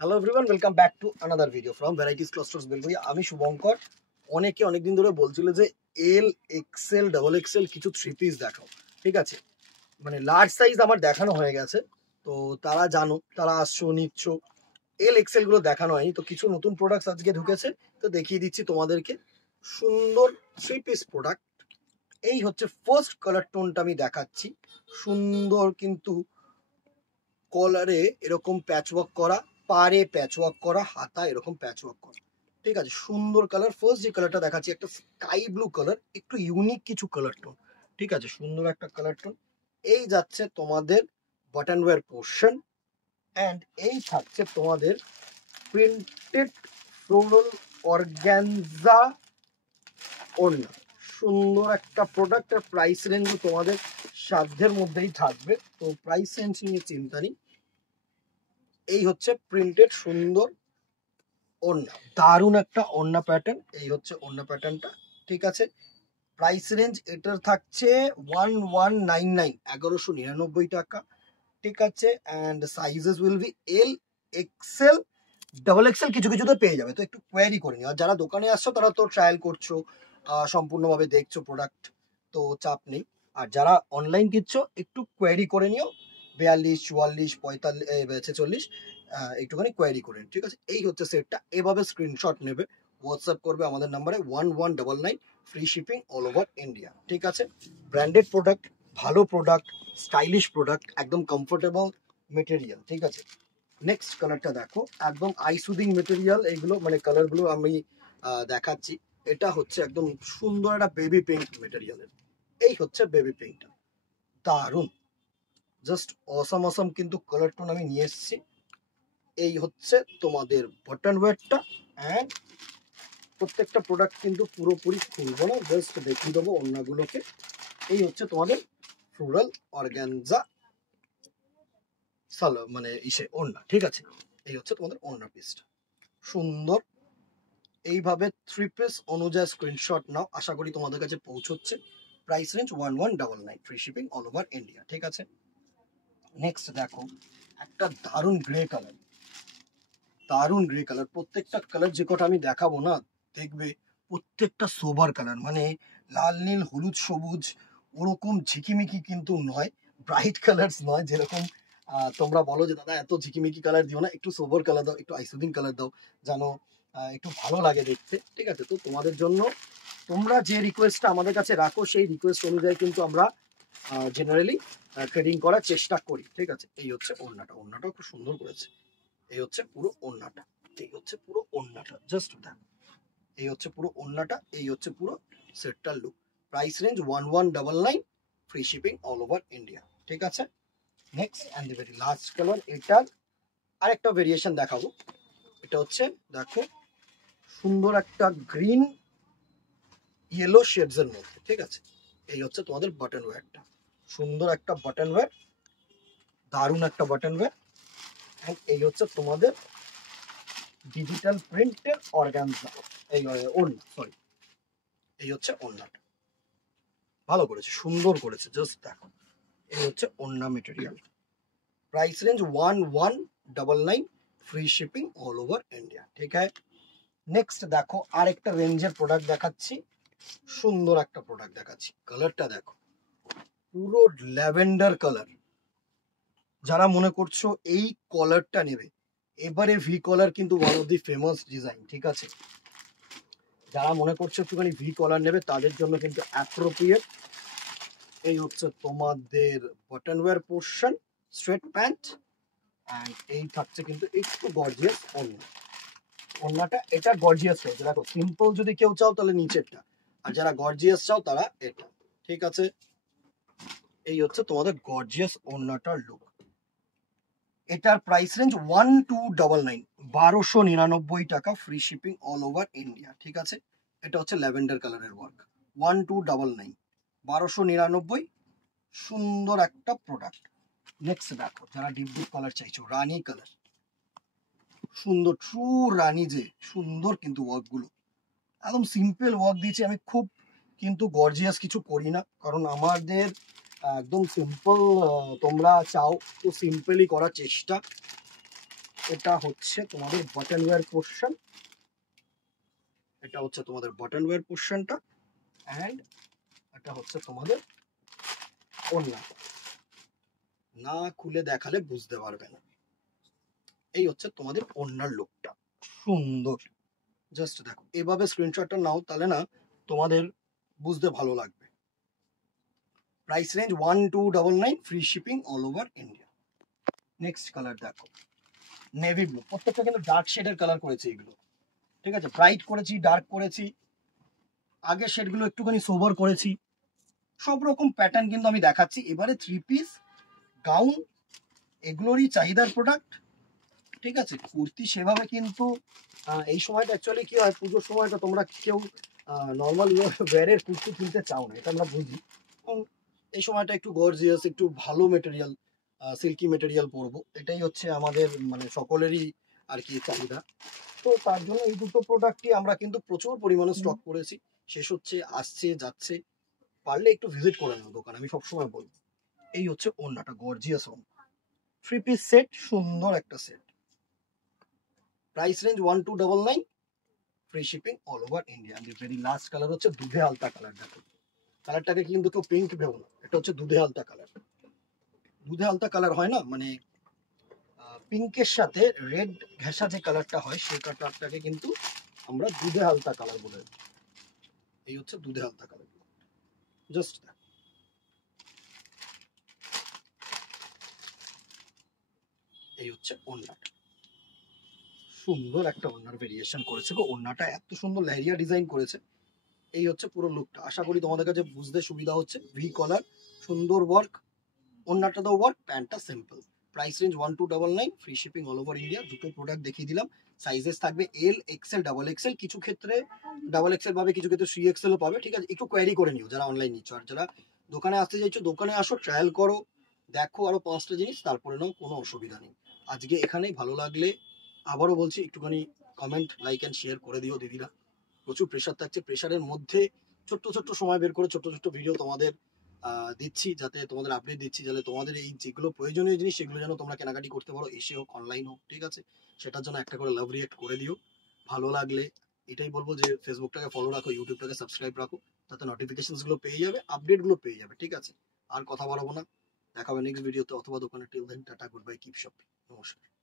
Hello everyone, welcome back to another video from varieties clusters Belguri. আমি শুভঙ্কর। অনেকে অনেকদিন ধরে বলছিল যে এল এক্সেল ডাবল এক্সেল কিছু থ্রি পিস দেখাও। ঠিক আছে, মানে লার্জ সাইজ আমার দেখানো হয়ে গেছে, তো তারা জানো, তারা আসছো নিচ্ছ। এল এক্সেল গুলো দেখানো হয়নি, তো কিছু নতুন প্রোডাক্টস আজকে ঢুকেছে, তো দেখিয়ে দিচ্ছি তোমাদেরকে। সুন্দর থ্রি পিস প্রোডাক্ট। এই হচ্ছে ফার্স্ট কালার টোনটা আমি দেখাচ্ছি। সুন্দর কিন্তু কলারে এরকম প্যাচওয়ার্ক করা, পারে প্যাচওয়ার্ক করা, হাতা এরকম প্যাচওয়ার্ক করা। ঠিক আছে, সুন্দর কালার। ফার্স্ট যে কালারটা দেখাচ্ছি একটা স্কাই ব্লু কালার, একটু ইউনিক কিছু কালার টোন। ঠিক আছে, সুন্দর একটা কালার টোন। এই যাচ্ছে তোমাদের বাটন ওয়্যার পোর্শন, অ্যান্ড এই থাকছে তোমাদের প্রিন্টেড ফ্লোরাল অর্গ্যানজা ওড়না। সুন্দর একটা প্রোডাক্ট, আর প্রাইস রেঞ্জও তোমাদের সাধ্যের মধ্যেই থাকবে, তো প্রাইস রেঞ্জ নিয়ে চিন্তা নেই। এই হচ্ছে প্রিন্টেড সুন্দর ওড়না, দারুণ একটা ওড়না প্যাটার্ন। এই হচ্ছে ওড়না প্যাটার্নটা। ঠিক আছে, প্রাইস রেঞ্জ এটার থাকছে 1199, 1199 টাকা। ঠিক আছে, and sizes will be L XL double XL, কিছু কিছুতে পেয়ে যাবে, তো একটু কোয়ারি করে নিও। আর যারা দোকানে আসছো তারা তো ট্রায়াল করছো, সম্পূর্ণভাবে দেখছো প্রোডাক্ট, তো চাপ নেই। আর যারা অনলাইন কিনছো একটু কোয়ারি করে নিও, 42, 44, 45, 46, একটুখানি কোয়ারি করে নিও। ঠিক আছে, এই হচ্ছে সেটটা। এভাবে স্ক্রিনশট নেবে, হোয়াটসঅ্যাপ করবে আমাদের নাম্বারে 1199, free shipping all over India. ঠিক আছে, ব্র্যান্ডেড প্রোডাক্ট, ভালো প্রোডাক্ট, স্টাইলিশ প্রোডাক্ট, একদম কমফোর্টেবল মেটেরিয়াল। ঠিক আছে, নেক্সট কালারটা দেখো, একদম আইসুদিং মেটেরিয়াল এইগুলো, মানে কালারগুলো আমি দেখাচ্ছি। এটা হচ্ছে একদম সুন্দর একটা বেবি পিঙ্ক মেটেরিয়ালের। এই হচ্ছে বেবি পিঙ্কটা, দারুন, জাস্ট অসাম অসাম কিন্তু কালার টোন আমি নিয়ে এসেছি। এই হচ্ছে তোমাদের বটন ওয়্যারটা, অ্যান্ড প্রত্যেকটা প্রোডাক্ট কিন্তু পুরোপুরি খুলবো না, জাস্ট দেখিয়ে দেবো অন্যগুলোকে। এই হচ্ছে তোমাদের ফ্লোরাল অর্গানজা মানে ইসে ওড়না। ঠিক আছে, এই হচ্ছে তোমাদের ওড়না পিসটা, সুন্দর। এইভাবে থ্রি পিস অনুযায়ী স্ক্রিনশট নাও, আশা করি তোমাদের কাছে পৌঁছচ্ছে। Price range 1199, free shipping all over India. ঠিক আছে, নেক্সট দেখো একটা দারুণ গ্রে কালার, দারুণ গ্রে কালার। প্রত্যেকটা কালার যে কটা আমি দেখাবো না, দেখবে প্রত্যেকটা সোবার কালার, মানে লাল নীল হলুদ সবুজ ওরকম ঝিকিমিকি কিন্তু নয়, ব্রাইট কালার্স নয়। যেরকম তোমরা বলো যে দাদা এত ঝিকিমিকি কালার দিও না, একটু সোবার কালার দাও, একটু আইসুদিন কালার দাও, যেন একটু ভালো লাগে দেখতে। ঠিক আছে, তো তোমাদের জন্য তোমরা যে রিকোয়েস্টটা আমাদের কাছে রাখো, সেই রিকোয়েস্ট অনুযায়ী কিন্তু আমরা জেনারেলি ট্রেডিং করার চেষ্টা করি। ঠিক আছে, এই হচ্ছে ওড়নাটা, ওড়নাটাও খুব সুন্দর করেছে। এই হচ্ছে পুরো ওড়নাটা, এই হচ্ছে পুরো ওড়নাটা, জাস্ট দেখো। এই হচ্ছে পুরো ওড়নাটা, এই হচ্ছে পুরো সেটটার লুক। Price range 1199, free shipping all over India. ঠিক আছে, next and the very last colour, এটার আরেকটা ভেরিয়েশন দেখাবো। এটা হচ্ছে দেখো সুন্দর একটা গ্রিন ইয়েলো শেডস এর মধ্যে। ঠিক আছে, এই হচ্ছে তোমাদের বাটন ওয়্যারটা, সুন্দর একটা বাটন ওয়্যার, দারুণ একটা বাটন ওয়্যার। অ্যান্ড এই হচ্ছে তোমাদের ডিজিটাল প্রিন্টের অর্গানজা, এই ওড়না, সরি, এই হচ্ছে ওড়নাটা। ভালো করেছে, সুন্দর করেছে, জাস্ট দেখো। এই হচ্ছে ওড়না material. Price range 1199, free shipping all over India. ঠিক আছে, নেক্সট দেখো আরেকটা রেঞ্জের প্রোডাক্ট দেখাচ্ছি, সুন্দর একটা প্রোডাক্ট দেখাচ্ছি। কালারটা দেখো, পুরো ল্যাভেন্ডার কালার। যারা মনে করছো এই কলারটা নেবে, এবারে ভি কলার কিন্তু one of the famous design. ঠিক আছে, যারা মনে করছো একটুখানি ভি কলার নেবে, তাদের জন্য কিন্তু অ্যাপ্রোপ্রিয়েট। এই হচ্ছে তোমাদের bottom wear portion, straight pant, and এই থাকছে কিন্তু একটু গর্জিয়াস ওড়না। ওড়নাটা এটা গর্জিয়াস হয়েছে, দেখো সিম্পল যদি কেউ চাও তাহলে নিচেরটা, আর যারা গর্জিয়াস চাও তারা এটা। ঠিক আছে, এই হচ্ছে তোমাদের গর্জিয়াস ওড়নাটার লুক। এটার প্রাইস রেঞ্জ 1299, 1299 টাকা, free shipping all over India. ঠিক আছে, এটা হচ্ছে ল্যাভেন্ডার কালারের ওয়ার্ক, 1299, 1299, সুন্দর একটা প্রোডাক্ট। নেক্সট দেখো, যারা ডিপ ডিপ কালার চাইছো, রানী কালার, সুন্দর ট্রু রানী, যে সুন্দর কিন্তু ওয়ার্ক গুলো, একদম সিম্পল ওয়ার্ক দিয়েছি আমি, খুব কিন্তু গর্জিয়াস কিছু করি না, কারণ আমাদের একদম সিম্পল তোমরা চাও, তো সিম্পলই করার চেষ্টা। এটা হচ্ছে তোমাদের বাটন ওয়্যার পোর্শন, এটা হচ্ছে তোমাদের বাটন ওয়্যার পোর্শনটা, অ্যান্ড এটা হচ্ছে তোমাদের ওড়না। না খুলে দেখালে বুঝতে পারবে না। এই হচ্ছে তোমাদের ওড়নার লুকটা, সুন্দর। জাস্ট দেখো, এভাবে স্ক্রিনশটটা নাও, তাহলে না তোমাদের বুঝতে ভালো লাগবে। Price range 1299, free shipping all over India. Next colour দেখো, নেভি ব্লু। প্রত্যেকটা কিন্তু ডার্ক শেডের কালার করেছি এগুলো, ঠিক আছে? ব্রাইট করেছি, ডার্ক করেছি, আগের শেডগুলো একটুখানি সোবার করেছি, সব রকম প্যাটার্ন কিন্তু আমি দেখাচ্ছি। এবারে 3 পিস গাউন, এগুলোরই চাহিদার প্রোডাক্ট, ঠিক আছে? কুর্তি সেভাবে কিন্তু এই সময়টা অ্যাকচুয়ালি কি হয়, পুজোর সময়টা তোমরা কেউ নর্মাল ওয়্যারের কুর্তি কিনতে চাও না, এটা আমরা বুঝি। এই সময়টা একটু গর্জিয়াস, একটু ভালো মেটেরিয়াল, সিল্কি মেটেরিয়াল পরবো, এটাই হচ্ছে আমাদের মানে সকলেরই আর কি চাহিদা। তো তার জন্য এই দুটো প্রোডাক্টই আমরা কিন্তু প্রচুর পরিমাণে স্টক করেছি, শেষ হচ্ছে, আসছে, যাচ্ছে। পারলে একটু ভিজিট করে নাও দোকান, আমি সবসময় বলবো। এই হচ্ছে ওড়নাটা, গর্জিয়াস ওড়না, 3 পিস সেট, সুন্দর একটা set. Price range 1299, free shipping all over India. And very last colour হচ্ছে দুধে আলতা কালার। দেখো কালারটাকে কিন্তু কেউ পিঙ্ক ভেবো না, এটা হচ্ছে দুধে আলতা কালার। দুধে আলতা কালার হয় না, মানে পিঙ্কের সাথে রেড ঘেঁষা যে কালারটা হয়, সেই কালারটাকে কিন্তু আমরা দুধে আলতা কালার বলে। এই হচ্ছে দুধে আলতা কালার। জাস্ট এই হচ্ছে ওড়নাটা, সুন্দর একটা ওড়নার ভেরিয়েশন করেছে গো। ওড়নাটা এত সুন্দর লেরিয়া ডিজাইন করেছে। এই হচ্ছে পুরো লুকটা, আশা করি তোমাদের কাছে বুঝতে সুবিধা হচ্ছে। ভি কলার, সুন্দর ওয়ার্ক, ওড়নাটা দাও ওয়ার্ক, প্যান্টটা simple. Price range 1299, free shipping all over India. দুটো প্রোডাক্ট দেখিয়ে দিলাম, সাইজেস থাকবে এল, এক্সেল, ডাবল এক্সেল, কিছু ক্ষেত্রে ডাবল এক্সেল পাবে, কিছু ক্ষেত্রে 3XL পাবে, ঠিক আছে? একটু কোয়ারি করে নিও যারা অনলাইন নিচ্ছ। আর যারা দোকানে আসতে চাইছো, দোকানে আসো, ট্রায়াল করো, দেখো আরো 5টা জিনিস, তারপরে নাও, কোনো অসুবিধা নেই। আজকে এখানেই, ভালো লাগলে আবারও বলছি একটুখানি কমেন্ট, লাইক অ্যান্ড শেয়ার করে দিও দিদিরা। প্রচুর প্রেশার থাকছে, প্রেশারের মধ্যে ছোট্ট ছোট্ট সময় বের করে ছোট্ট ছোট্ট ভিডিও তোমাদের দিচ্ছি, যাতে তোমাদের আপডেট দিচ্ছি, যাতে তোমাদের এই যেগুলো প্রয়োজনীয় জিনিস সেগুলো যেন তোমরা কেনাকাটি করতে পারো, এসে হোক অনলাইন হোক, ঠিক আছে? সেটার জন্য একটা করে লাভ রিয়েক্ট করে দিও। ভালো লাগলে এটাই বলবো যে ফেসবুকটাকে ফলো রাখো, ইউটিউবটাকে সাবস্ক্রাইব রাখো, তাতে নোটিফিকেশনস গুলো পেয়ে যাবে, আপডেট গুলো পেয়ে যাবে, ঠিক আছে? আর কথা বাড়াবো না, দেখা হবে নেক্সট ভিডিওতে অথবা দোকানে। Till then, tata, goodbye, keep shopping, নমস্কার।